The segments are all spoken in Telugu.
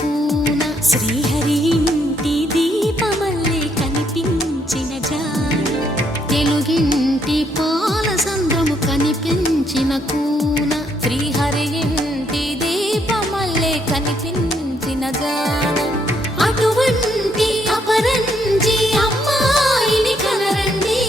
కూన శ్రీహరి ఇంటి దీపమల్లే కనిపించిన జాడ తెలుగింటి పాల సంద్రము కనిపించిన కూన శ్రీహరి ఇంటి దీపమల్లే కనిపించిన జాడ అటువంటి అపరంజి అమ్మాయిని కనరండి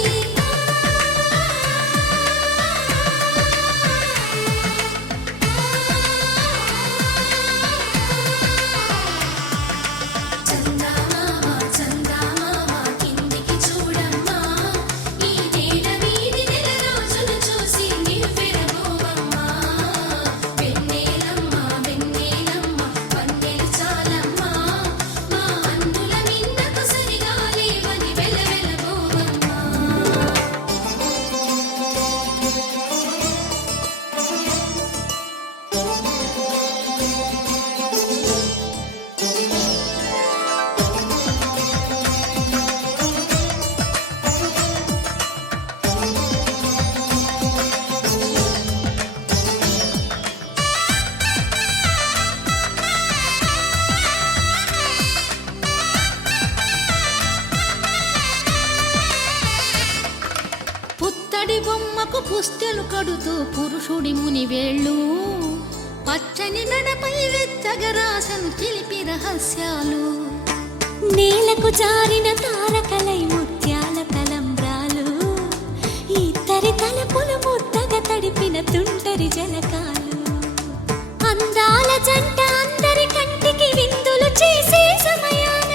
పుత్తడి బొమ్మకు పుస్తెలు కడుతూ పురుషుడి ముని వేళ్ళు పచ్చని నడపై వెచ్చగరాసను చిలిపి రహస్యాలు నేలకు జారిన తారకలై ముత్యాల తలంబ్రాలు ఇద్దరి తలపులు ముద్దగా తడిపిన తుంటరి జలకాలు అందాల జంట అందరి కంటికి విందులు చేసే సమయాన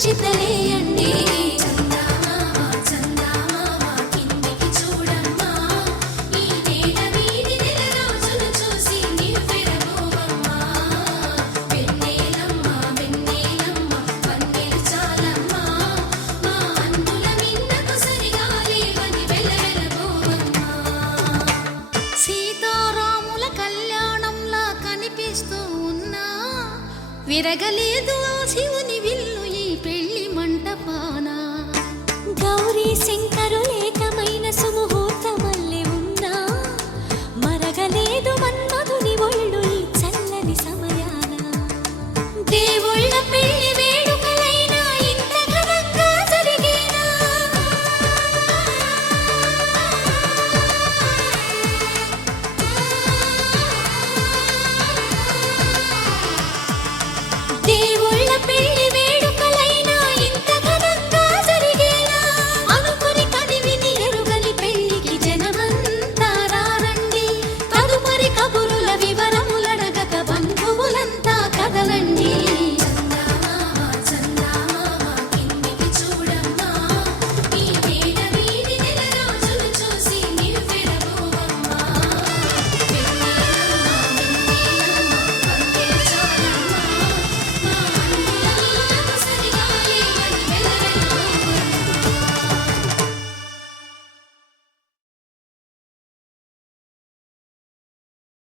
చితలేయండి సీతారాముల కళ్యాణంలా కనిపిస్తూ ఉన్నా విరగలేదు శివుని